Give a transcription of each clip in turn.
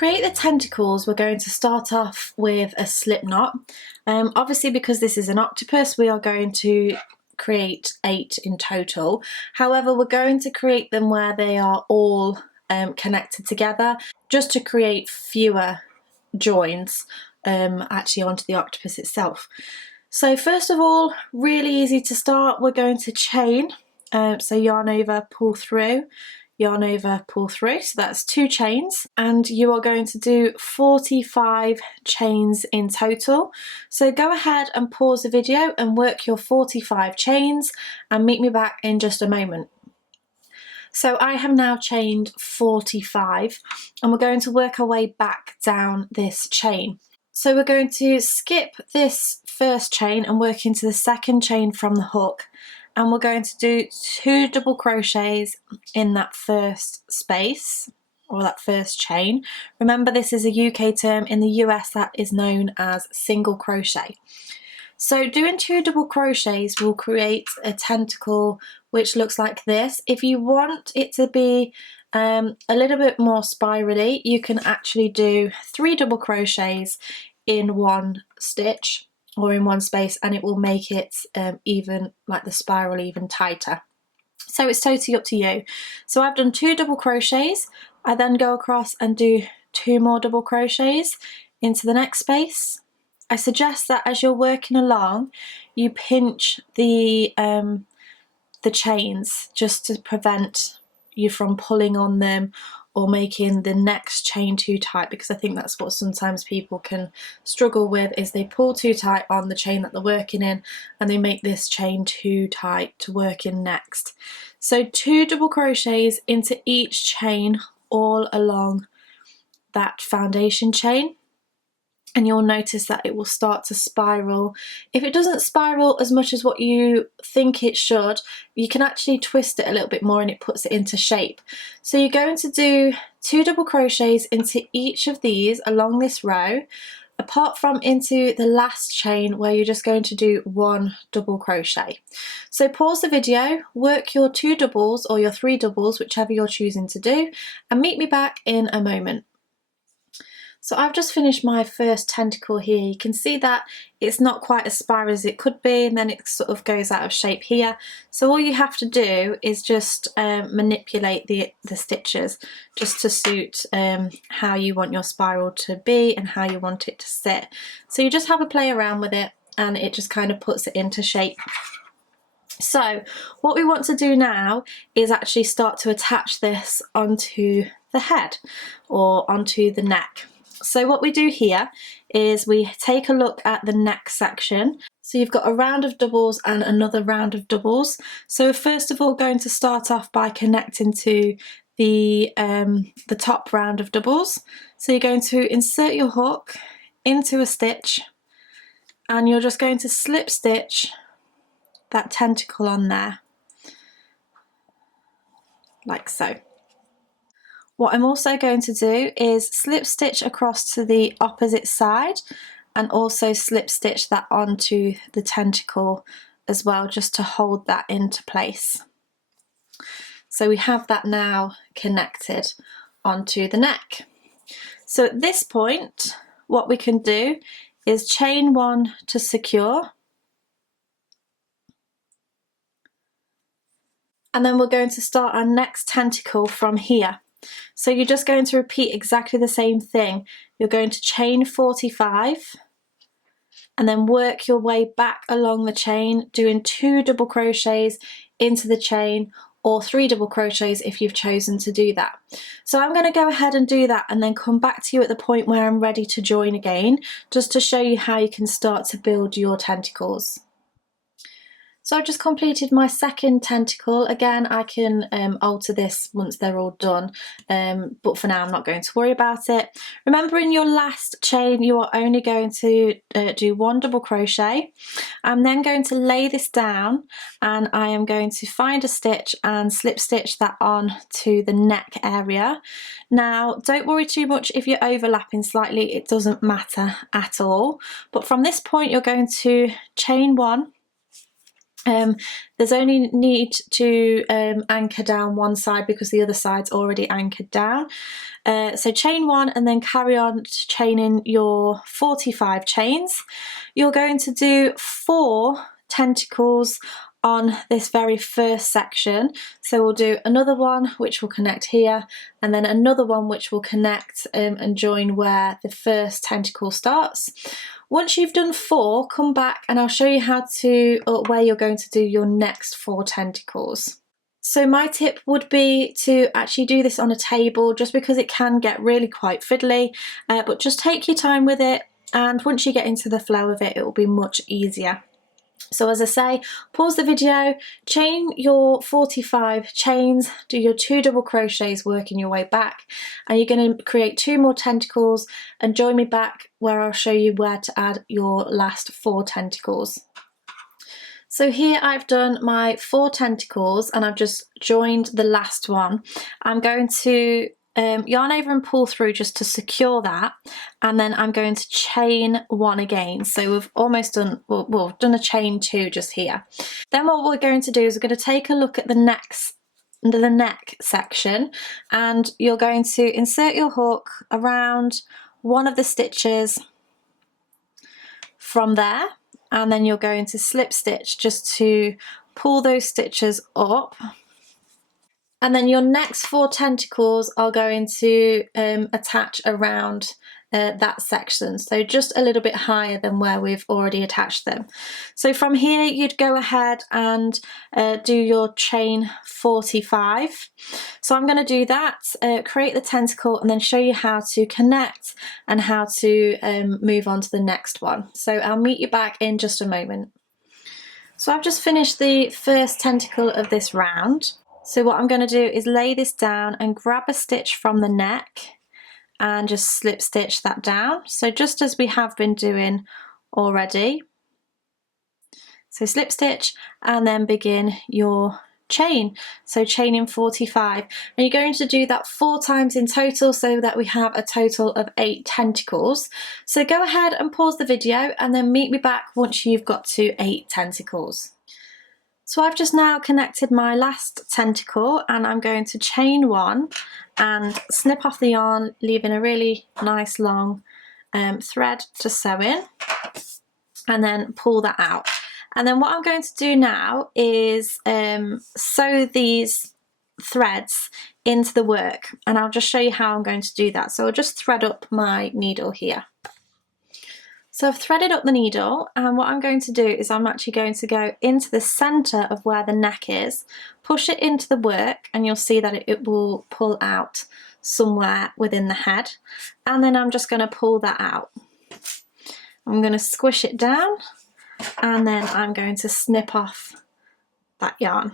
create the tentacles, we're going to start off with a slip knot. Obviously, because this is an octopus, we are going to create 8 in total. However, we're going to create them where they are all connected together, just to create fewer joins actually onto the octopus itself. So first of all, really easy to start, we're going to chain. So yarn over, pull through, yarn over, pull through, so that's 2 chains, and you are going to do 45 chains in total. So go ahead and pause the video and work your 45 chains and meet me back in just a moment. So I have now chained 45 and we're going to work our way back down this chain. So we're going to skip this first chain and work into the second chain from the hook, and we're going to do 2 double crochets in that first space, or that first chain. Remember, this is a UK term. In the US that is known as single crochet. So doing 2 double crochets will create a tentacle which looks like this. If you want it to be a little bit more spirally, you can actually do 3 double crochets in one stitch or in one space, and it will make it even, like the spiral, even tighter. So it's totally up to you. So I've done 2 double crochets. I then go across and do 2 more double crochets into the next space. I suggest that as you're working along, you pinch the chains just to prevent you from pulling on them or making the next chain too tight, because I think that's what sometimes people can struggle with, is they pull too tight on the chain that they're working in and they make this chain too tight to work in next. So 2 double crochets into each chain all along that foundation chain, and you'll notice that it will start to spiral. If it doesn't spiral as much as what you think it should, you can actually twist it a little bit more and it puts it into shape. So you're going to do 2 double crochets into each of these along this row, apart from into the last chain where you're just going to do 1 double crochet. So pause the video, work your 2 doubles or your 3 doubles, whichever you're choosing to do, and meet me back in a moment. So I've just finished my first tentacle here. You can see that it's not quite as spiral as it could be, and then it sort of goes out of shape here. So all you have to do is just manipulate the stitches just to suit how you want your spiral to be and how you want it to sit. So you just have a play around with it and it just kind of puts it into shape. So what we want to do now is actually start to attach this onto the head or onto the neck. So what we do here is we take a look at the neck section. So you've got a round of doubles and another round of doubles. So we're first of all going to start off by connecting to the top round of doubles. So you're going to insert your hook into a stitch and you're just going to slip stitch that tentacle on there, like so. What I'm also going to do is slip stitch across to the opposite side and also slip stitch that onto the tentacle as well, just to hold that into place. So we have that now connected onto the neck. So at this point, what we can do is chain 1 to secure. And then we're going to start our next tentacle from here. So you're just going to repeat exactly the same thing. You're going to chain 45 and then work your way back along the chain, doing 2 double crochets into the chain or 3 double crochets if you've chosen to do that. So I'm going to go ahead and do that and then come back to you at the point where I'm ready to join again, just to show you how you can start to build your tentacles. So I've just completed my second tentacle. Again, I can alter this once they're all done, but for now I'm not going to worry about it. Remember, in your last chain you are only going to do 1 double crochet. I'm then going to lay this down and I am going to find a stitch and slip stitch that on to the neck area. Now don't worry too much if you're overlapping slightly, it doesn't matter at all. But from this point you're going to chain 1 There's only need to anchor down one side because the other side's already anchored down. So chain 1 and then carry on chaining your 45 chains. You're going to do 4 tentacles on this very first section. So we'll do another one which will connect here, and then another one which will connect and join where the first tentacle starts. Once you've done 4, come back and I'll show you how to, or where you're going to do your next 4 tentacles. So my tip would be to actually do this on a table, just because it can get really quite fiddly, but just take your time with it, and once you get into the flow of it, it will be much easier. So as I say, pause the video, chain your 45 chains, do your 2 double crochets working your way back, and you're going to create 2 more tentacles, and join me back where I'll show you where to add your last 4 tentacles. So here I've done my 4 tentacles and I've just joined the last one. I'm going to yarn over and pull through just to secure that, and then I'm going to chain 1 again. So we've almost done, well, we've done a chain 2 just here. Then what we're going to do is we're going to take a look at the neck section, and you're going to insert your hook around one of the stitches from there, and then you're going to slip stitch just to pull those stitches up. And then your next 4 tentacles are going to attach around that section, so just a little bit higher than where we've already attached them. So from here you'd go ahead and do your chain 45. So I'm going to do that, create the tentacle, and then show you how to connect and how to move on to the next one. So I'll meet you back in just a moment. So I've just finished the first tentacle of this round. So what I'm going to do is lay this down and grab a stitch from the neck and just slip stitch that down. So just as we have been doing already. So slip stitch and then begin your chain. So chaining 45, and you're going to do that 4 times in total, so that we have a total of 8 tentacles. So go ahead and pause the video and then meet me back once you've got to 8 tentacles. So I've just now connected my last tentacle, and I'm going to chain 1 and snip off the yarn, leaving a really nice long thread to sew in, and then pull that out. And then what I'm going to do now is sew these threads into the work, and I'll just show you how I'm going to do that. So I'll just thread up my needle here. So I've threaded up the needle, and what I'm going to do is I'm actually going to go into the centre of where the neck is, push it into the work, and you'll see that it will pull out somewhere within the head, and then I'm just going to pull that out. I'm going to squish it down, and then I'm going to snip off that yarn.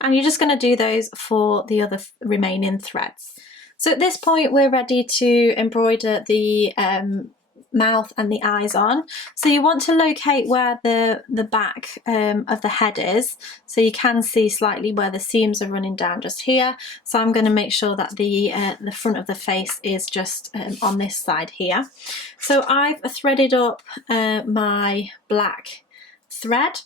And you're just going to do those for the other remaining threads. So at this point we're ready to embroider the mouth and the eyes on. So you want to locate where the back of the head is, so you can see slightly where the seams are running down just here. So I'm going to make sure that the front of the face is just on this side here. So I've threaded up my black thread,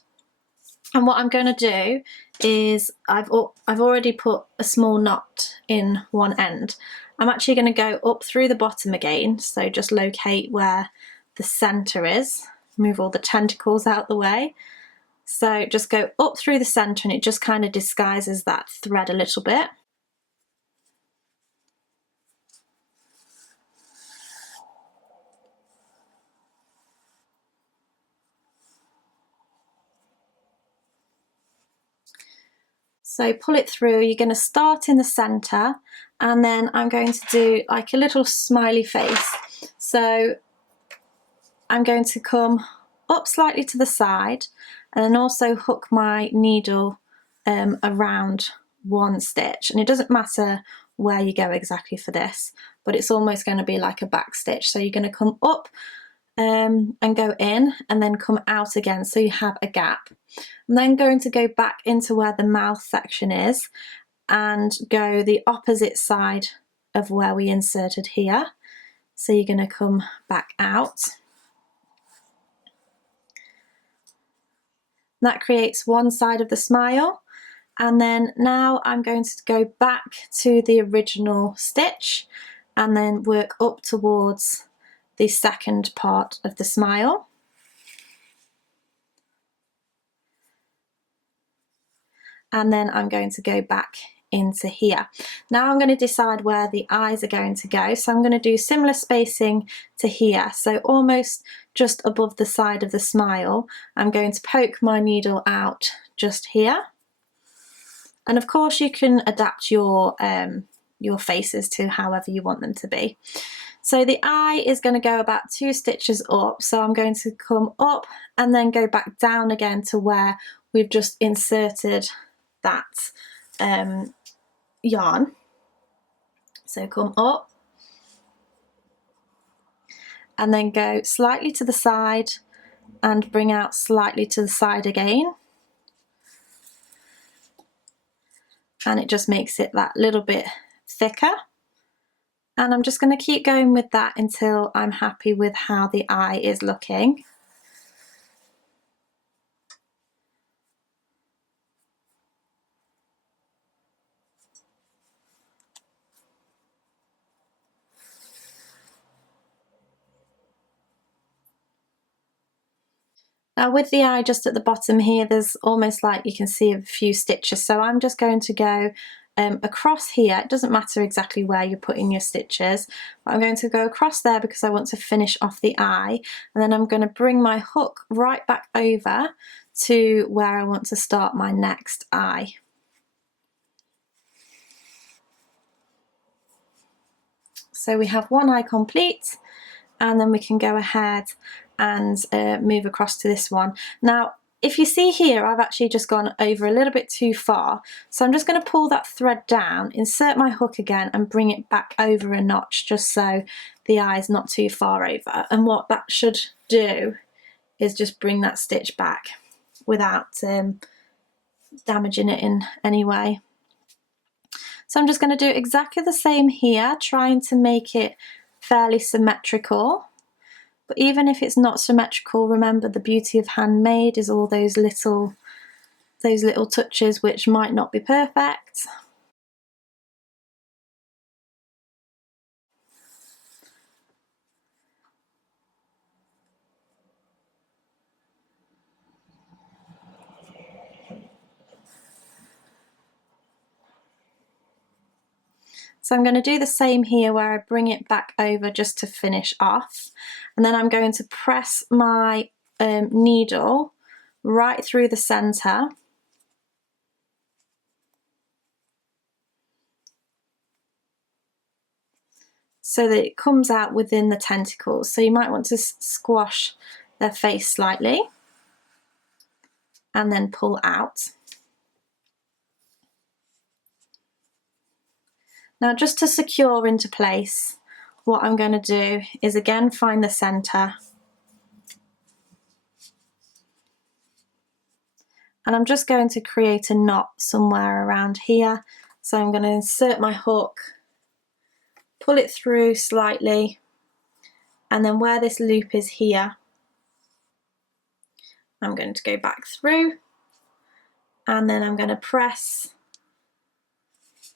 and what I'm going to do is I've already put a small knot in one end. I'm actually going to go up through the bottom again, so just locate where the centre is, move all the tentacles out the way. So just go up through the centre, and it just kind of disguises that thread a little bit. So pull it through, you're going to start in the centre, and then I'm going to do like a little smiley face. So I'm going to come up slightly to the side, and then also hook my needle around one stitch. And it doesn't matter where you go exactly for this, but it's almost going to be like a back stitch. So you're going to come up and go in, and then come out again, so you have a gap. I'm then going to go back into where the mouth section is and go the opposite side of where we inserted here. So you're going to come back out, that creates one side of the smile. And then now I'm going to go back to the original stitch and then work up towards the second part of the smile. And then I'm going to go back into here. Now I'm going to decide where the eyes are going to go. So I'm going to do similar spacing to here. So almost just above the side of the smile, I'm going to poke my needle out just here. And of course you can adapt your faces to however you want them to be. So the eye is going to go about 2 stitches up, so I'm going to come up and then go back down again to where we've just inserted that yarn. So come up and then go slightly to the side and bring out slightly to the side again. And it just makes it that little bit thicker. And I'm just going to keep going with that until I'm happy with how the eye is looking. Now with the eye just at the bottom here, there's almost like you can see a few stitches, so I'm just going to go across here. It doesn't matter exactly where you're putting your stitches, but I'm going to go across there because I want to finish off the eye, and then I'm going to bring my hook right back over to where I want to start my next eye. So we have one eye complete, and then we can go ahead and move across to this one. Now if you see here, I've actually just gone over a little bit too far, so I'm just going to pull that thread down, insert my hook again and bring it back over a notch just so the eye is not too far over. And what that should do is just bring that stitch back without damaging it in any way. So I'm just going to do exactly the same here, trying to make it fairly symmetrical. But even if it's not symmetrical, remember the beauty of handmade is all those little touches which might not be perfect. So I'm going to do the same here where I bring it back over just to finish off, and then I'm going to press my needle right through the centre so that it comes out within the tentacles. So you might want to squash their face slightly and then pull out. Now just to secure into place, what I'm going to do is again find the centre, and I'm just going to create a knot somewhere around here. So I'm going to insert my hook, pull it through slightly, and then where this loop is here, I'm going to go back through, and then I'm going to press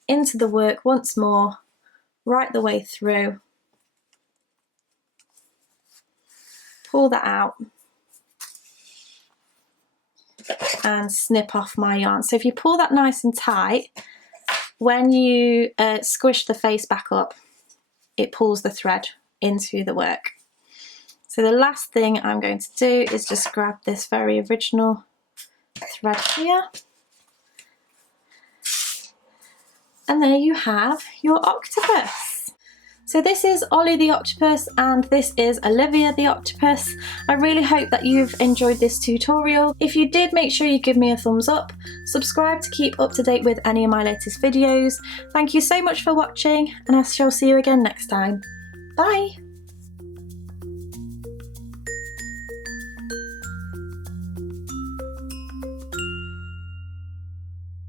into the work once more, right the way through, pull that out and snip off my yarn. So if you pull that nice and tight, when you squish the face back up, it pulls the thread into the work. So the last thing I'm going to do is just grab this very original thread here, and there you have your octopus. So this is Ollie the octopus and this is Olivia the octopus. I really hope that you've enjoyed this tutorial. If you did, make sure you give me a thumbs up, subscribe to keep up to date with any of my latest videos. Thank you so much for watching, and I shall see you again next time. Bye!